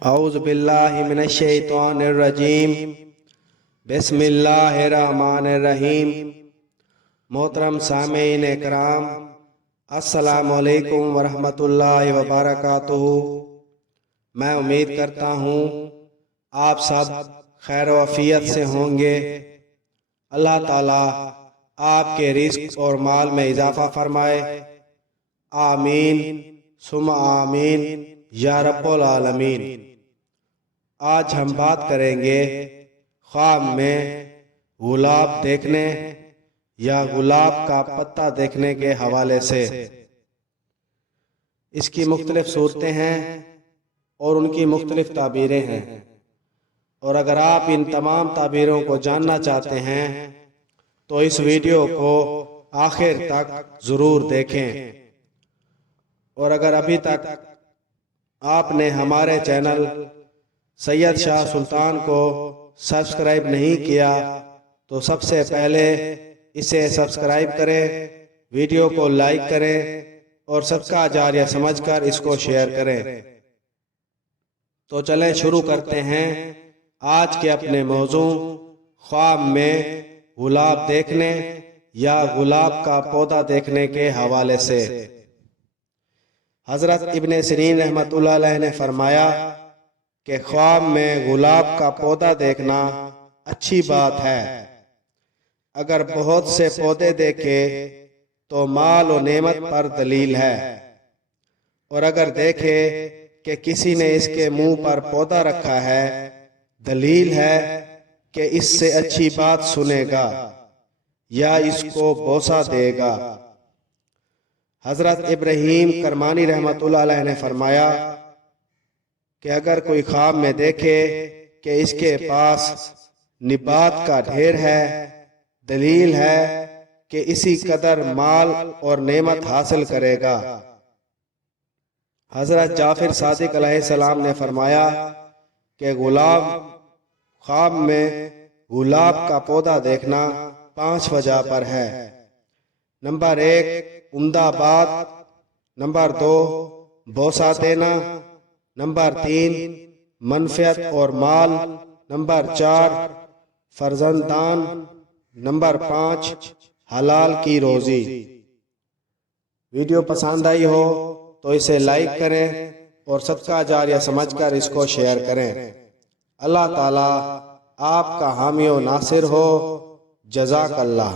اعوذ باللہ من الشیطان الرجیم بسم اللہ الرحمن الرحیم۔ محترم سامعین اکرام، السلام علیکم ورحمۃ اللہ وبرکاتہ۔ میں امید کرتا ہوں آپ سب خیر و عافیت سے ہوں گے۔ اللہ تعالیٰ آپ کے رزق اور مال میں اضافہ فرمائے، آمین ثم آمین یا رب العالمین۔ آج ہم بات کریں گے خواب میں گلاب دیکھنے یا گلاب کا پتا دیکھنے کے حوالے سے۔ اس کی مختلف صورتیں ہیں اور ان کی مختلف تعبیریں ہیں، اور اگر آپ ان تمام تعبیروں کو جاننا چاہتے ہیں تو اس ویڈیو کو آخر تک ضرور دیکھیں، اور اگر ابھی تک آپ نے ہمارے چینل سید شاہ سلطان کو سبسکرائب نہیں کیا تو سب سے پہلے اسے سبسکرائب کریں، ویڈیو کو لائک کریں اور صدقہ جاریہ سمجھ کر اس کو شیئر کریں۔ تو چلیں شروع کرتے ہیں آج کے اپنے موضوع، خواب میں گلاب دیکھنے یا گلاب کا پودا دیکھنے کے حوالے سے۔ حضرت ابن سیرین رحمۃ اللہ علیہ نے فرمایا کہ خواب میں گلاب کا پودا دیکھنا اچھی بات ہے۔ اگر بہت سے پودے دیکھے تو مال و نعمت پر دلیل ہے، اور اگر دیکھے کہ کسی نے اس کے منہ پر پودا رکھا ہے، دلیل ہے کہ اس سے اچھی بات سنے گا یا اس کو بوسہ دے گا۔ حضرت ابراہیم کرمانی رحمۃ اللہ علیہ نے فرمایا کہ اگر کوئی خواب میں دیکھے کہ اس کے پاس نبات کا ڈھیر ہے، دلیل ہے کہ اسی قدر مال اور نعمت حاصل کرے گا۔ حضرت جعفر صادق علیہ السلام نے فرمایا کہ خواب میں گلاب کا پودا دیکھنا 5 وجہ پر ہے۔ نمبر 1 عمدہ بات، نمبر 2 بوسہ دینا، نمبر 3 منفعت اور مال، نمبر 4 فرزندان، نمبر 5 حلال کی روزی۔ ویڈیو پسند آئی ہو تو اسے لائک کریں اور صدقہ جاریہ سمجھ کر اس کو شیئر کریں۔ اللہ تعالیٰ آپ کا حامی و ناصر ہو۔ جزاک اللہ۔